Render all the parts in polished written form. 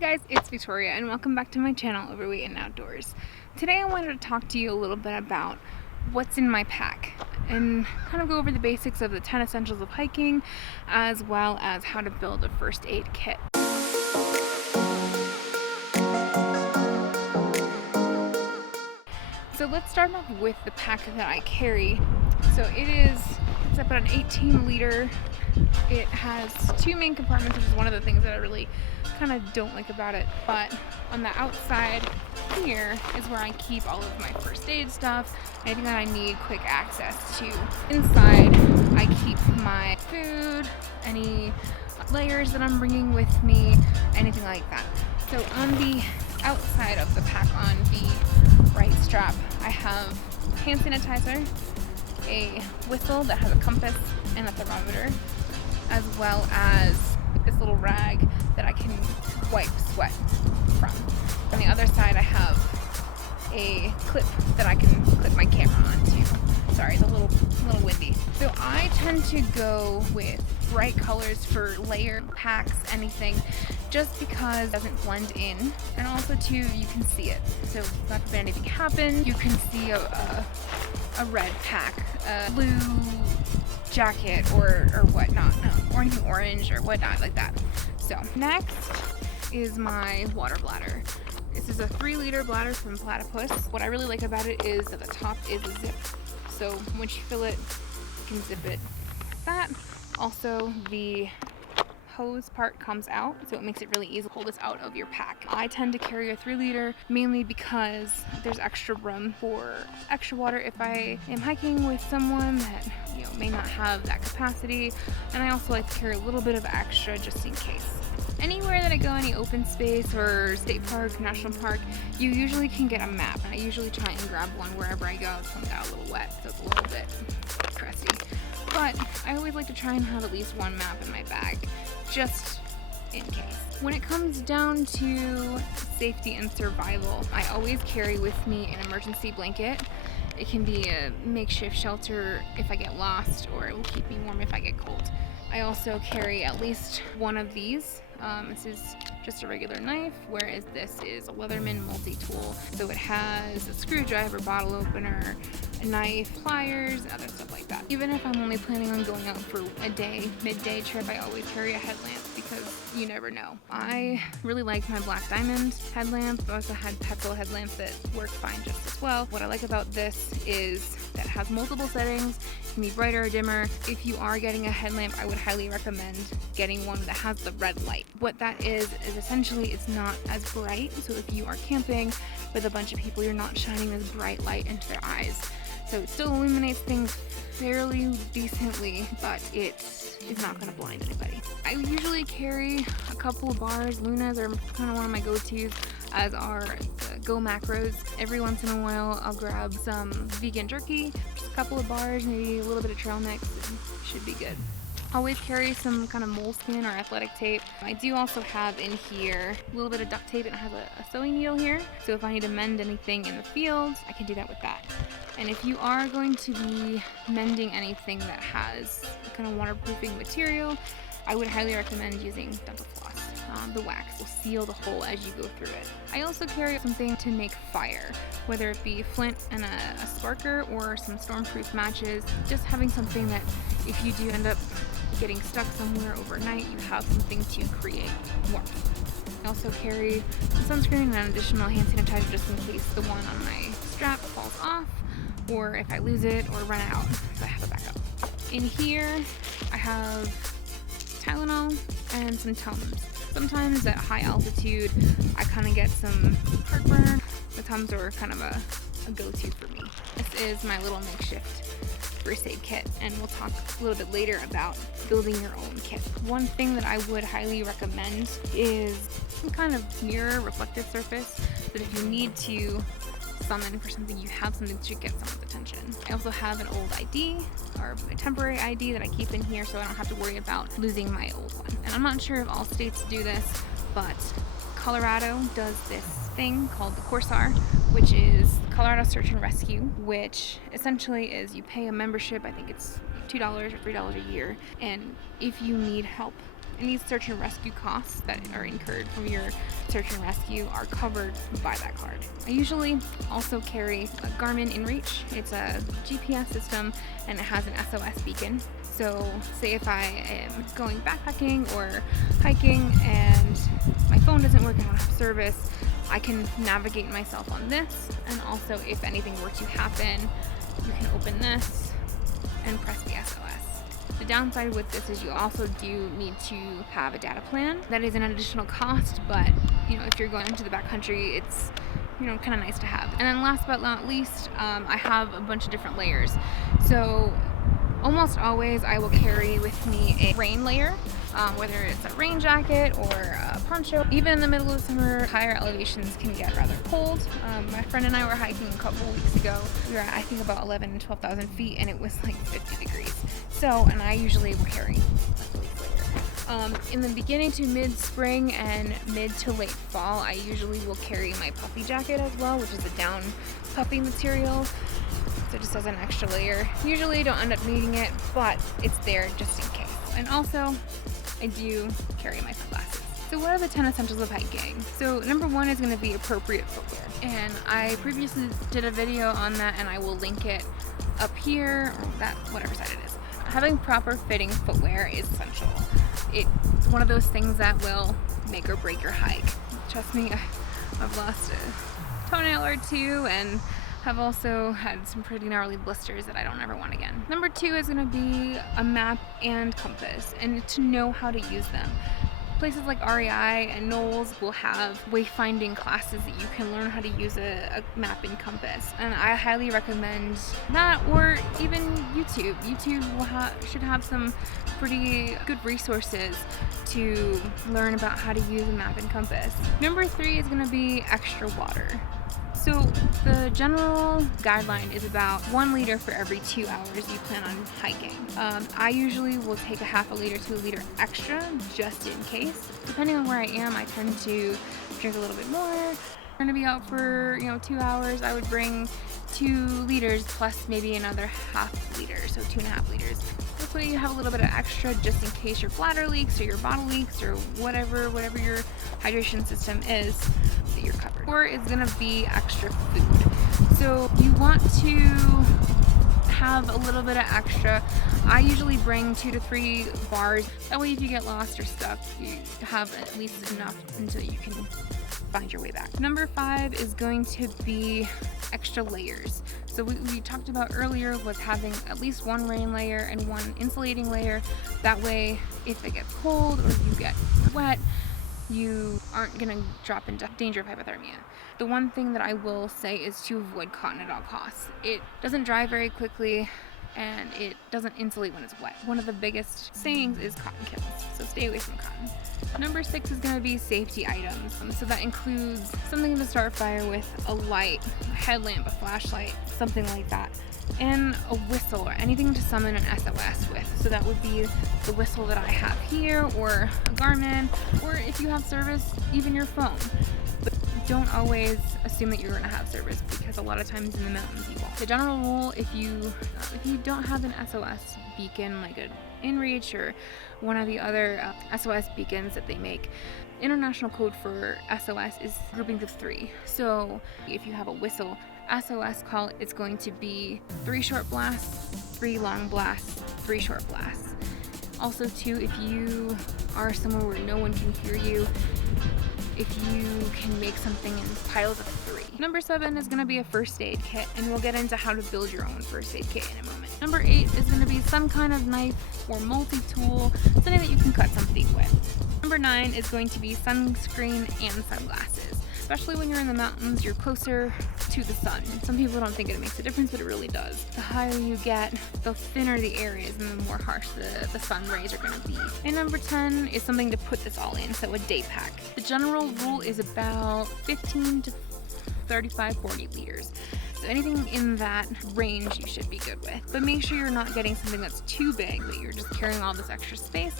guys, it's Victoria and welcome back to my channel, Overweight and Outdoors. Today I wanted to talk to you a little bit about what's in my pack and kind of go over the basics of the 10 essentials of hiking, as well as how to build a first aid kit. So let's start off with the pack that I carry. So it's about an 18-liter. It has two main compartments, which is one of the things that I really kind of don't like about it. But on the outside here is where I keep all of my first aid stuff, anything that I need quick access to. Inside, I keep my food, any layers that I'm bringing with me, anything like that. So on the outside of the pack, on the right strap, I have hand sanitizer, a whistle that has a compass and a thermometer, as well as this little rag that I can wipe sweat from. On the other side, I have a clip that I can clip my camera onto. Sorry, it's a little windy. So I tend to go with bright colors for layer packs, anything, just because it doesn't blend in, and also too, you can see it. So God forbid anything happens, you can see a red pack, a blue jacket or whatnot, or anything orange or whatnot like that. So next is my water bladder. This is a 3-liter bladder from Platypus. What I really like about it is that the top is a zip. So once you fill it, you can zip it like that. Also, the hose part comes out, so it makes it really easy to pull this out of your pack. I tend to carry a 3-liter mainly because there's extra room for extra water if I am hiking with someone that may not have that capacity, and I also like to carry a little bit of extra just in case. Anywhere that I go, any open space or state park, national park, you usually can get a map, and I usually try and grab one wherever I go. This one got a little wet, so it's a little bit crusty. But I always like to try and have at least one map in my bag, just in case. When it comes down to safety and survival, I always carry with me an emergency blanket. It can be a makeshift shelter if I get lost, or it will keep me warm if I get cold. I also carry at least one of these. This is just a regular knife, whereas this is a Leatherman multi-tool. So it has a screwdriver, bottle opener, a knife, pliers, and other stuff like that. Even if I'm only planning on going out for a day, midday trip, I always carry a headlamp because you never know. I really like my Black Diamond headlamp. I also had petrol headlamps that work fine just as well. What I like about this is that it has multiple settings. It can be brighter or dimmer. If you are getting a headlamp, I would highly recommend getting one that has the red light. What that is essentially it's not as bright. So if you are camping with a bunch of people, you're not shining this bright light into their eyes. So it still illuminates things fairly decently, but it is not going to blind anybody. I usually carry a couple of bars. Lunas are kind of one of my go-tos, as are the Go Macros. Every once in a while, I'll grab some vegan jerky, just a couple of bars, maybe a little bit of trail mix, and it should be good. Always carry some kind of moleskin or athletic tape. I do also have in here a little bit of duct tape, and it has a sewing needle here. So if I need to mend anything in the field, I can do that with that. And if you are going to be mending anything that has kind of waterproofing material, I would highly recommend using dental floss. The wax will seal the hole as you go through it. I also carry something to make fire, whether it be flint and a sparker or some stormproof matches. Just having something that if you do end up getting stuck somewhere overnight, you have something to create warmth. I also carry some sunscreen and an additional hand sanitizer just in case the one on my strap falls off, or if I lose it or run out, so I have a backup. In here, I have Tylenol and some Tums. Sometimes at high altitude, I kind of get some heartburn. The Tums are kind of a go-to for me. This is my little makeshift first aid kit, and we'll talk a little bit later about building your own kit. One thing that I would highly recommend is some kind of mirror reflective surface, that if you need to summon for something, you have something to get someone's attention. I also have an old ID, or a temporary ID, that I keep in here so I don't have to worry about losing my old one. And I'm not sure if all states do this, but Colorado does this thing called the Corsair, which is Colorado Search and Rescue, which essentially is you pay a membership. I think it's $2 or $3 a year, and if you need help Any search and rescue costs that are incurred from your search and rescue are covered by that card. I usually also carry a Garmin InReach. It's a GPS system and it has an SOS beacon. So say if I am going backpacking or hiking and my phone doesn't work, I don't have service, I can navigate myself on this. And also if anything were to happen, you can open this and press the SOS. The downside with this is you also do need to have a data plan. That is an additional cost, but if you're going into the backcountry, it's kind of nice to have. And then last but not least, I have a bunch of different layers. So almost always I will carry with me a rain layer, whether it's a rain jacket or a poncho. Even in the middle of summer, higher elevations can get rather cold. My friend and I were hiking a couple weeks ago. We were at, I think, about 11,000 and 12,000 feet, and it was like 50 degrees. And I usually will carry a layer. In the beginning to mid-spring and mid to late fall, I usually will carry my puffy jacket as well, which is a down puffy material. So just as an extra layer. Usually don't end up needing it, but it's there just in case. And also, I do carry my sunglasses. So what are the 10 essentials of hiking? So number one is going to be appropriate footwear. And I previously did a video on that, and I will link it up here, or that, whatever side it is. Having proper fitting footwear is essential. It's one of those things that will make or break your hike. Trust me, I've lost a toenail or two and have also had some pretty gnarly blisters that I don't ever want again. Number two is going to be a map and compass, and to know how to use them. Places like REI and Knowles will have wayfinding classes that you can learn how to use a map and compass, and I highly recommend that, or even YouTube. YouTube should have some pretty good resources to learn about how to use a map and compass. Number three is going to be extra water. So the general guideline is about 1 liter for every 2 hours you plan on hiking. I usually will take a half a liter to a liter extra just in case. Depending on where I am, I tend to drink a little bit more. We're gonna be out for 2 hours. I would bring 2 liters plus maybe another half liter, so 2.5 liters. This way you have a little bit of extra just in case your bladder leaks or your bottle leaks or whatever your hydration system is, that you're covered. Or is gonna be extra food. So you want to have a little bit of extra. I usually bring 2 to 3 bars. That way if you get lost or stuck, you have at least enough until you can find your way back. Number 5 is going to be extra layers. So we talked about earlier was having at least 1 rain layer and 1 insulating layer. That way, if it gets cold or you get wet, you aren't gonna drop into danger of hypothermia. The one thing that I will say is to avoid cotton at all costs. It doesn't dry very quickly and it doesn't insulate when it's wet. One of the biggest sayings is cotton kills, so stay away from cotton. Number 6 is going to be safety items. So that includes something to start fire with, a light, a headlamp, a flashlight, something like that, and a whistle or anything to summon an SOS with. So that would be the whistle that I have here, or a Garmin, or if you have service, even your phone. But don't always assume that you're going to have service, because a lot of times in the mountains you won't. The general rule, if you don't have an SOS beacon like an InReach or one of the other SOS beacons that they make, international code for SOS is groupings of 3. So if you have a whistle SOS call, it's going to be 3 short blasts, 3 long blasts, 3 short blasts. Also too, if you are somewhere where no one can hear you, if you can make something in piles of 3. Number 7 is going to be a first aid kit, and we'll get into how to build your own first aid kit in a moment. Number 8 is going to be some kind of knife or multi-tool, something that you can cut something with. Number 9 is going to be sunscreen and sunglasses. Especially when you're in the mountains, you're closer to the sun. Some people don't think it makes a difference, but it really does. The higher you get, the thinner the air is and the more harsh the sun rays are going to be. And number 10 is something to put this all in, so a day pack. The general rule is about 15 to 35, 40 liters. So anything in that range you should be good with. But make sure you're not getting something that's too big, that you're just carrying all this extra space.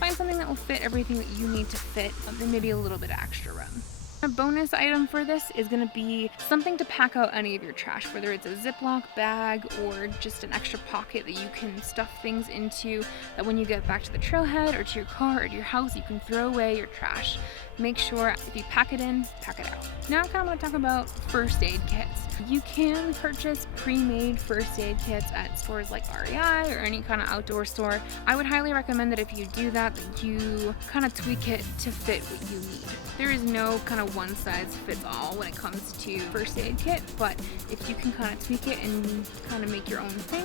Find something that will fit everything that you need to fit, and maybe a little bit of extra room. A bonus item for this is going to be something to pack out any of your trash, whether it's a Ziploc bag or just an extra pocket that you can stuff things into, that when you get back to the trailhead or to your car or to your house, you can throw away your trash. Make sure if you pack it in, pack it out. Now I kind of want to talk about first aid kits. You can purchase pre-made first aid kits at stores like REI or any kind of outdoor store. I would highly recommend that if you do that you kind of tweak it to fit what you need. There is no kind of one size fits all when it comes to first aid kit, but if you can kind of tweak it and kind of make your own thing,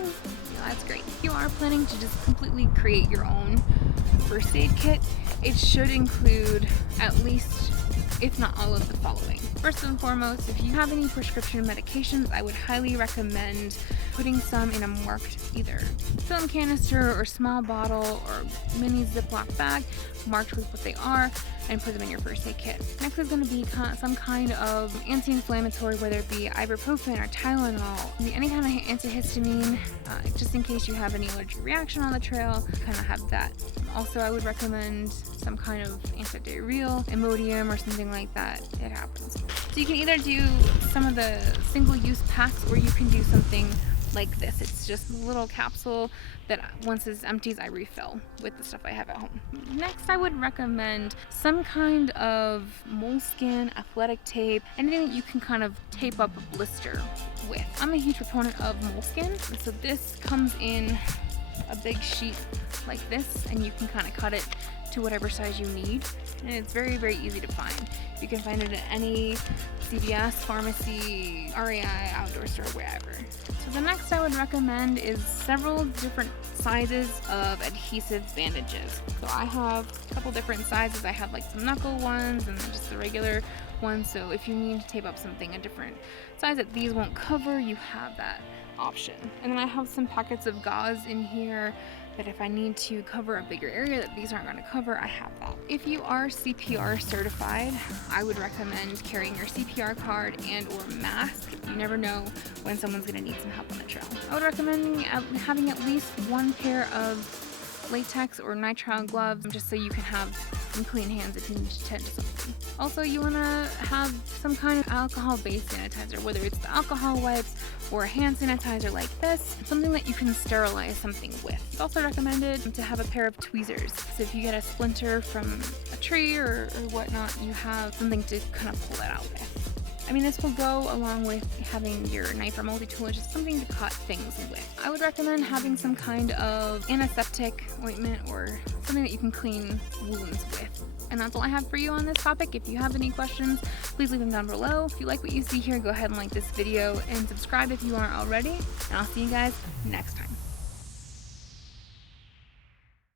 that's great. If you are planning to just completely create your own first aid kit, it should include at least, if not all, of the following. First and foremost, if you have any prescription medications, I would highly recommend putting some in a marked either film canister or small bottle or mini Ziploc bag marked with what they are, and put them in your first aid kit. Next is going to be some kind of anti-inflammatory, whether it be ibuprofen or Tylenol, any kind of antihistamine, just in case you have any allergic reaction on the trail, kind of have that. Also, I would recommend some kind of antidiarrheal, Imodium or something like that. It happens. So you can either do some of the single-use packs, or you can do something like this. It's just a little capsule that once it empties, I refill with the stuff I have at home. Next, I would recommend some kind of moleskin, athletic tape, anything that you can kind of tape up a blister with. I'm a huge proponent of moleskin, so this comes in a big sheet like this, and you can kind of cut it to whatever size you need, and it's very, very easy to find. You can find it at any CVS, pharmacy, REI, outdoor store, wherever. So the next I would recommend is several different sizes of adhesive bandages. So I have a couple different sizes. I have like some knuckle ones and then just the regular ones. So if you need to tape up something a different size that these won't cover, you have that option. And then I have some packets of gauze in here that if I need to cover a bigger area that these aren't going to cover, I have that. If you are CPR certified, I would recommend carrying your CPR card and or mask. You never know when someone's going to need some help on the trail. I would recommend having at least one pair of latex or nitrile gloves, just so you can have some clean hands if you need to tend to something. Also, you want to have some kind of alcohol-based sanitizer, whether it's the alcohol wipes or a hand sanitizer like this, something that you can sterilize something with. It's also recommended to have a pair of tweezers, so if you get a splinter from a tree or whatnot, you have something to kind of pull that out with. I mean, this will go along with having your knife or multi-tool, just something to cut things with. I would recommend having some kind of antiseptic ointment or something that you can clean wounds with. And that's all I have for you on this topic. If you have any questions, please leave them down below. If you like what you see here, go ahead and like this video and subscribe if you aren't already. And I'll see you guys next time.